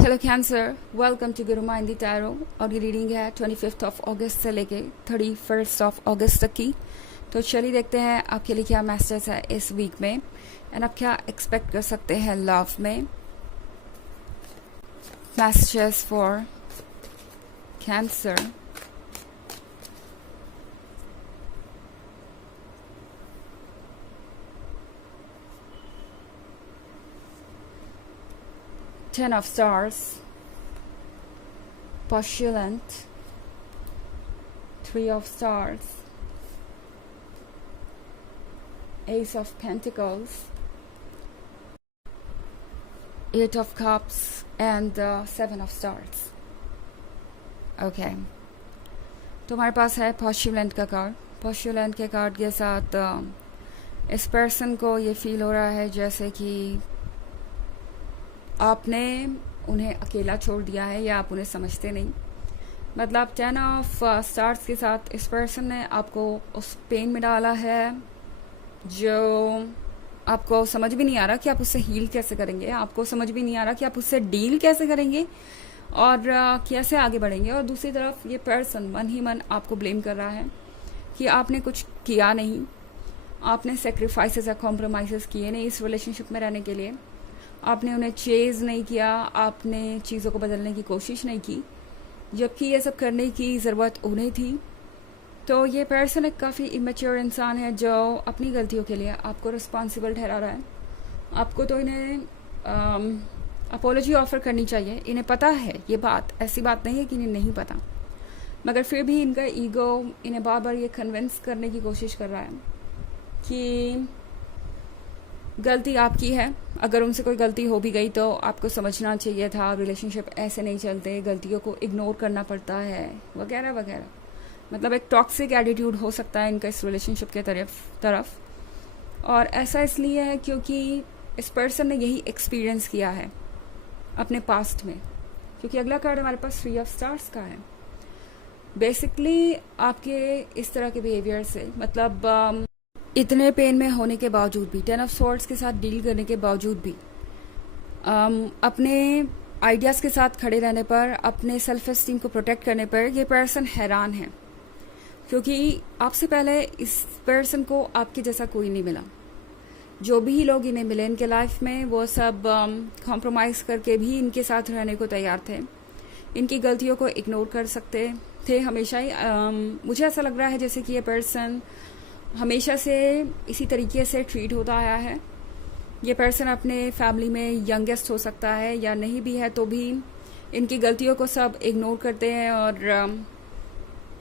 Hello cancer, welcome to Guru माइंदी tarot. और ये reading है 25 अगस्त से लेके 31 अगस्त तक की। तो चलिए देखते हैं आपके लिए क्या मैसेज है इस वीक में एंड आप क्या एक्सपेक्ट कर सकते हैं लव में। Messages for cancer. Ten of Stars, Postulant, Three of Stars, Ace of Pentacles, Eight of Cups, and Seven of Stars. Okay. तो हमारे पास है Postulant का कार्ड। Postulant के कार्ड के साथ इस पर्सन को ये फील हो रहा है जैसे कि आपने उन्हें अकेला छोड़ दिया है या आप उन्हें समझते नहीं। मतलब 10 ऑफ स्टार्स के साथ इस पर्सन ने आपको उस पेन में डाला है जो आपको समझ भी नहीं आ रहा कि आप उससे हील कैसे करेंगे, आपको समझ भी नहीं आ रहा कि आप उससे डील कैसे करेंगे और कैसे आगे बढ़ेंगे। और दूसरी तरफ ये पर्सन मन ही मन आपको ब्लेम कर रहा है कि आपने कुछ किया नहीं, आपने सेक्रीफाइसेस या कॉम्प्रोमाइज़ किए नहीं इस रिलेशनशिप में रहने के लिए, आपने उन्हें चेज़ नहीं किया, आपने चीज़ों को बदलने की कोशिश नहीं की, जबकि ये सब करने की ज़रूरत उन्हें थी। तो ये पर्सन एक काफ़ी इमेच्योर इंसान है जो अपनी गलतियों के लिए आपको रिस्पॉन्सिबल ठहरा रहा है। आपको तो इन्हें अपोलॉजी ऑफ़र करनी चाहिए। इन्हें पता है ये बात, ऐसी बात नहीं है कि इन्हें नहीं पता, मगर फिर भी इनका ईगो इन्हें बार बार ये कन्विंस करने की कोशिश कर रहा है कि गलती आपकी है। अगर उनसे कोई गलती हो भी गई तो आपको समझना चाहिए था, रिलेशनशिप ऐसे नहीं चलते, गलतियों को इग्नोर करना पड़ता है वगैरह वगैरह। मतलब एक टॉक्सिक एटीट्यूड हो सकता है इनका इस रिलेशनशिप के तरफ। और ऐसा इसलिए है क्योंकि इस पर्सन ने यही एक्सपीरियंस किया है अपने पास्ट में। क्योंकि अगला कार्ड हमारे पास 3 ऑफ स्टार्स का है। बेसिकली आपके इस तरह के बिहेवियर से, मतलब इतने पेन में होने के बावजूद भी, 10 ऑफ स्वॉर्ड्स के साथ डील करने के बावजूद भी, अपने आइडियाज़ के साथ खड़े रहने पर, अपने सेल्फ एस्टीम को प्रोटेक्ट करने पर ये पर्सन हैरान है। क्योंकि आपसे पहले इस पर्सन को आपके जैसा कोई नहीं मिला। जो भी लोग इन्हें मिले इनके लाइफ में, वो सब कॉम्प्रोमाइज़ करके भी इनके साथ रहने को तैयार थे, इनकी गलतियों को इग्नोर कर सकते थे हमेशा ही। मुझे ऐसा लग रहा है जैसे कि ये पर्सन हमेशा से इसी तरीके से ट्रीट होता आया है। ये पर्सन अपने फैमिली में यंगेस्ट हो सकता है या नहीं भी है तो भी इनकी गलतियों को सब इग्नोर करते हैं और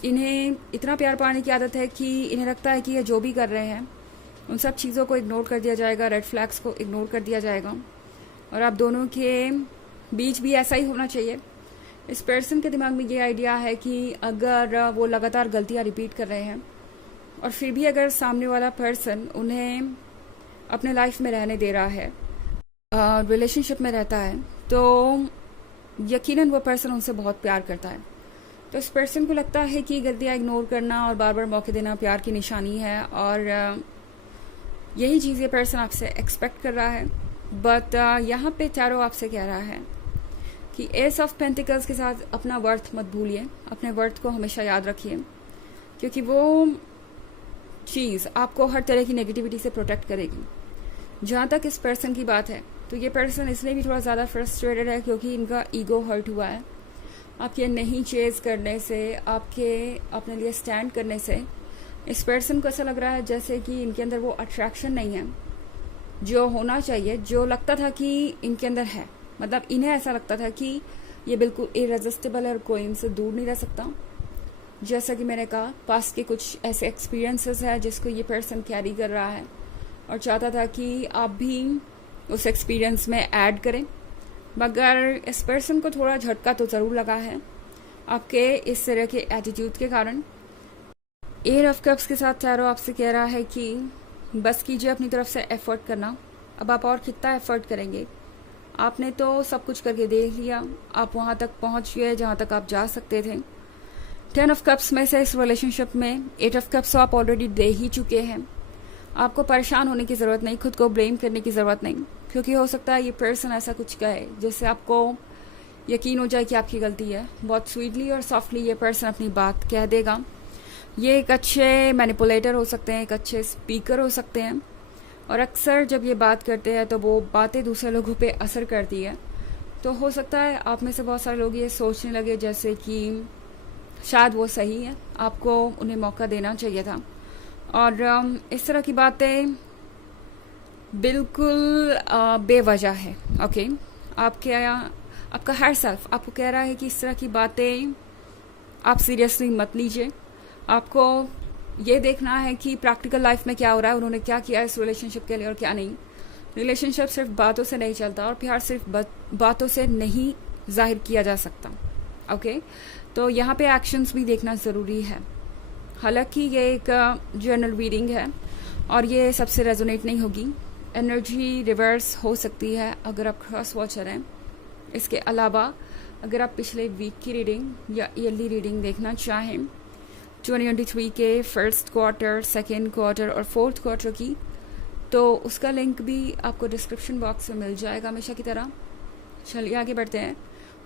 इन्हें इतना प्यार पाने की आदत है कि इन्हें लगता है कि ये जो भी कर रहे हैं उन सब चीज़ों को इग्नोर कर दिया जाएगा, रेड फ्लैग्स को इग्नोर कर दिया जाएगा और आप दोनों के बीच भी ऐसा ही होना चाहिए। इस पर्सन के दिमाग में ये आइडिया है कि अगर वो लगातार गलतियाँ रिपीट कर रहे हैं और फिर भी अगर सामने वाला पर्सन उन्हें अपने लाइफ में रहने दे रहा है, रिलेशनशिप में रहता है, तो यकीनन वो पर्सन उनसे बहुत प्यार करता है। तो इस पर्सन को लगता है कि गलतियाँ इग्नोर करना और बार बार मौके देना प्यार की निशानी है और यही चीज़ ये पर्सन आपसे एक्सपेक्ट कर रहा है। बट यहाँ पे टैरो आपसे कह रहा है कि एस ऑफ पेंटिकल्स के साथ अपना वर्थ मत भूलिए, अपने वर्थ को हमेशा याद रखिए, क्योंकि वो चीज़ आपको हर तरह की नेगेटिविटी से प्रोटेक्ट करेगी। जहाँ तक इस पर्सन की बात है तो ये पर्सन इसलिए भी थोड़ा ज़्यादा फ्रस्ट्रेटेड है क्योंकि इनका ईगो हर्ट हुआ है आपके नहीं चेज़ करने से, आपके अपने लिए स्टैंड करने से। इस पर्सन को ऐसा लग रहा है जैसे कि इनके अंदर वो अट्रैक्शन नहीं है जो होना चाहिए, जो लगता था कि इनके अंदर है। मतलब इन्हें ऐसा लगता था कि ये बिल्कुल इरेजिस्टिबल है और कोई इनसे दूर नहीं रह सकता। जैसा कि मैंने कहा, पास्ट के कुछ ऐसे एक्सपीरियंसेस हैं जिसको ये पर्सन कैरी कर रहा है और चाहता था कि आप भी उस एक्सपीरियंस में ऐड करें। मगर इस पर्सन को थोड़ा झटका तो ज़रूर लगा है आपके इस तरह के एटीट्यूड के कारण। 8 ऑफ कप्स के साथ टैरो आपसे कह रहा है कि बस कीजिए अपनी तरफ से एफर्ट करना। अब आप और कितना एफर्ट करेंगे? आपने तो सब कुछ करके देख लिया, आप वहाँ तक पहुँच गए जहाँ तक आप जा सकते थे। 10 ऑफ कप्स में से इस रिलेशनशिप में 8 ऑफ कप्स आप ऑलरेडी दे ही चुके हैं। आपको परेशान होने की ज़रूरत नहीं, खुद को ब्लेम करने की ज़रूरत नहीं, क्योंकि हो सकता है ये पर्सन ऐसा कुछ कहे जिससे आपको यकीन हो जाए कि आपकी गलती है। बहुत स्वीटली और सॉफ्टली ये पर्सन अपनी बात कह देगा। ये एक अच्छे मैनिपुलेटर हो सकते हैं, एक अच्छे स्पीकर हो सकते हैं, और अक्सर जब ये बात करते हैं तो वो बातें दूसरे लोगों पे असर करती है। तो हो सकता है आप में से बहुत सारे लोग ये सोचने लगे जैसे कि शायद वो सही है, आपको उन्हें मौका देना चाहिए था। और इस तरह की बातें बिल्कुल बेवजह है। ओके, आपका हर सेल्फ आपको कह रहा है कि इस तरह की बातें आप सीरियसली मत लीजिए। आपको ये देखना है कि प्रैक्टिकल लाइफ में क्या हो रहा है, उन्होंने क्या किया इस रिलेशनशिप के लिए और क्या नहीं। रिलेशनशिप सिर्फ बातों से नहीं चलता, और प्यार सिर्फ बातों से नहीं जाहिर किया जा सकता। ओके, तो यहाँ पे एक्शंस भी देखना ज़रूरी है। हालांकि ये एक जनरल रीडिंग है और ये सबसे रेजोनेट नहीं होगी। एनर्जी रिवर्स हो सकती है अगर आप क्रॉस वॉचर हैं। इसके अलावा अगर आप पिछले वीक की रीडिंग या ईयरली रीडिंग देखना चाहें 2023 के फर्स्ट क्वार्टर, सेकेंड क्वार्टर और फोर्थ क्वार्टर की, तो उसका लिंक भी आपको डिस्क्रिप्शन बॉक्स में मिल जाएगा हमेशा की तरह। चलिए आगे बढ़ते हैं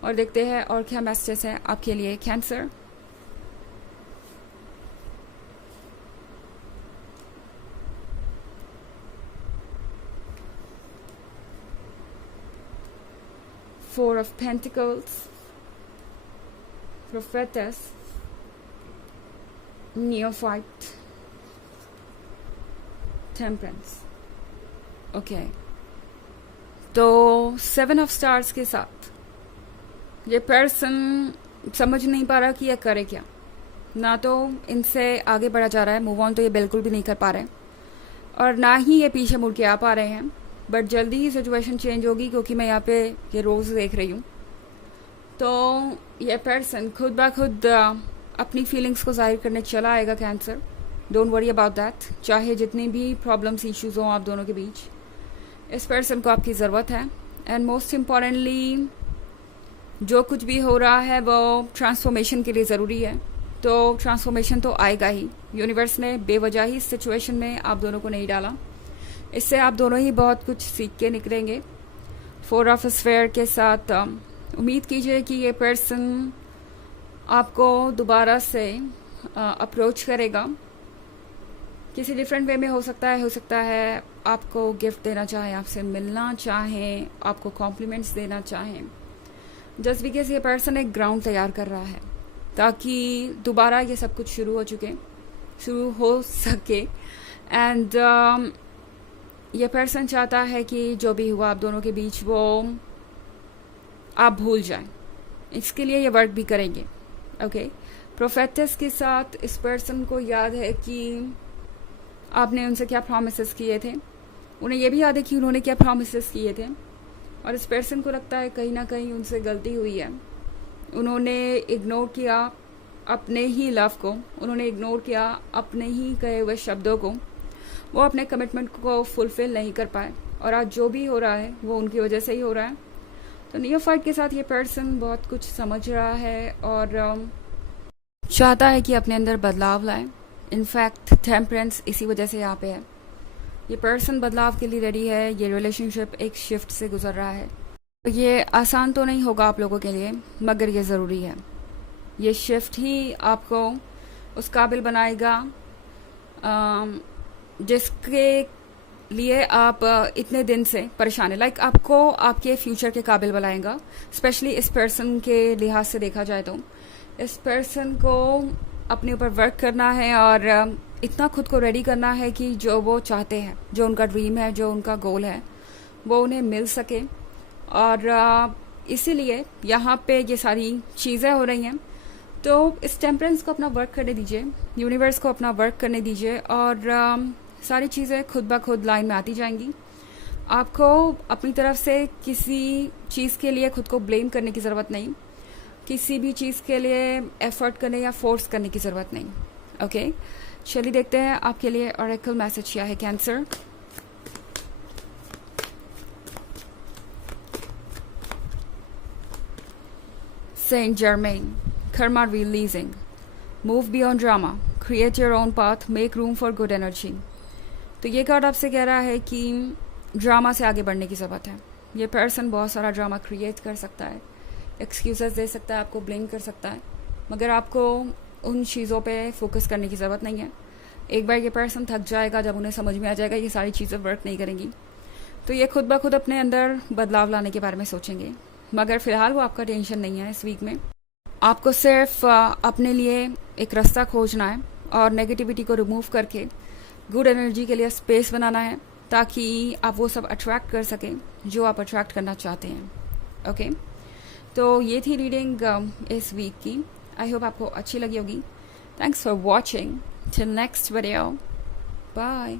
और देखते हैं और क्या मैसेजेस हैं आपके लिए cancer. Four of Pentacles, Prophetess, Neophyte, Temperance। Okay, तो 7 ऑफ स्टार्स के साथ ये पर्सन समझ नहीं पा रहा कि यह करे क्या। ना तो इनसे आगे बढ़ा जा रहा है, मूव ऑन तो ये बिल्कुल भी नहीं कर पा रहे, और ना ही ये पीछे मुड़ के आ पा रहे हैं। बट जल्दी ही सिचुएशन चेंज होगी, क्योंकि मैं यहाँ पे ये रोज़ देख रही हूँ। तो ये पर्सन खुद ब खुद अपनी फीलिंग्स को जाहिर करने चला आएगा cancer. Don't worry about that. चाहे जितनी भी प्रॉब्लम्स, इश्यूज हों आप दोनों के बीच, इस पर्सन को आपकी ज़रूरत है। एंड मोस्ट इम्पॉर्टेंटली जो कुछ भी हो रहा है वो ट्रांसफॉर्मेशन के लिए ज़रूरी है। तो ट्रांसफॉर्मेशन तो आएगा ही। यूनिवर्स ने बेवजह ही इस सिचुएशन में आप दोनों को नहीं डाला। इससे आप दोनों ही बहुत कुछ सीख के निकलेंगे। 4 ऑफ स्फीयर के साथ उम्मीद कीजिए कि ये पर्सन आपको दोबारा से अप्रोच करेगा। किसी डिफरेंट वे में हो सकता है आपको गिफ्ट देना चाहे, आपसे मिलना चाहें, आपको कॉम्प्लीमेंट्स देना चाहें। जस्ट बिकॉज ये पर्सन एक ग्राउंड तैयार कर रहा है ताकि दोबारा ये सब कुछ शुरू हो सके। एंड ये पर्सन चाहता है कि जो भी हुआ आप दोनों के बीच वो आप भूल जाएं। इसके लिए ये वर्क भी करेंगे। ओके, प्रोफेटस के साथ इस पर्सन को याद है कि आपने उनसे क्या प्रॉमिसेस किए थे। उन्हें ये भी याद है कि उन्होंने क्या प्रॉमिसेस किए थे, और इस पर्सन को लगता है कहीं ना कहीं उनसे गलती हुई है। उन्होंने इग्नोर किया अपने ही लव को, उन्होंने इग्नोर किया अपने ही कहे हुए शब्दों को। वो अपने कमिटमेंट को फुलफिल नहीं कर पाए, और आज जो भी हो रहा है वो उनकी वजह से ही हो रहा है। तो नियोफाइट के साथ ये पर्सन बहुत कुछ समझ रहा है और चाहता है कि अपने अंदर बदलाव लाए। इनफैक्ट टेम्परेंस इसी वजह से यहाँ पे है। ये पर्सन बदलाव के लिए रेडी है। ये रिलेशनशिप एक शिफ्ट से गुजर रहा है। तो ये आसान तो नहीं होगा आप लोगों के लिए, मगर ये ज़रूरी है। ये शिफ्ट ही आपको उस काबिल बनाएगा जिसके लिए आप इतने दिन से परेशान है। लाइक आपको आपके फ्यूचर के काबिल बनाएगा। स्पेशली इस पर्सन के लिहाज से देखा जाए तो इस पर्सन को अपने ऊपर वर्क करना है और इतना खुद को रेडी करना है कि जो वो चाहते हैं, जो उनका ड्रीम है, जो उनका गोल है, वो उन्हें मिल सके। और इसीलिए यहाँ पे ये सारी चीज़ें हो रही हैं। तो इस टेम्परेंस को अपना वर्क करने दीजिए, यूनिवर्स को अपना वर्क करने दीजिए, और सारी चीज़ें खुद ब खुद लाइन में आती जाएंगी। आपको अपनी तरफ से किसी चीज़ के लिए खुद को ब्लेम करने की ज़रूरत नहीं, किसी भी चीज़ के लिए एफर्ट करने या फोर्स करने की ज़रूरत नहीं। ओके, चलिए देखते हैं आपके लिए ऑरेकल मैसेज क्या है Cancer. Saint Germain, karma releasing, move beyond drama, create your own path, make room for good energy. तो ये कार्ड आपसे कह रहा है कि ड्रामा से आगे बढ़ने की ज़रूरत है। ये पर्सन बहुत सारा ड्रामा क्रिएट कर सकता है, एक्सक्यूज़ेस दे सकता है, आपको ब्लेम कर सकता है, मगर आपको उन चीज़ों पे फोकस करने की ज़रूरत नहीं है। एक बार ये पर्सन थक जाएगा, जब उन्हें समझ में आ जाएगा ये सारी चीज़ें वर्क नहीं करेंगी, तो ये खुद ब खुद अपने अंदर बदलाव लाने के बारे में सोचेंगे। मगर फ़िलहाल वो आपका टेंशन नहीं है इस वीक में। आपको सिर्फ अपने लिए एक रास्ता खोजना है और नेगेटिविटी को रिमूव करके गुड एनर्जी के लिए स्पेस बनाना है, ताकि आप वो सब अट्रैक्ट कर सकें जो आप अट्रैक्ट करना चाहते हैं। ओके, तो ये थी रीडिंग इस वीक की। आई होप आपको अच्छी लगी होगी। Thanks for watching. Till next video, bye.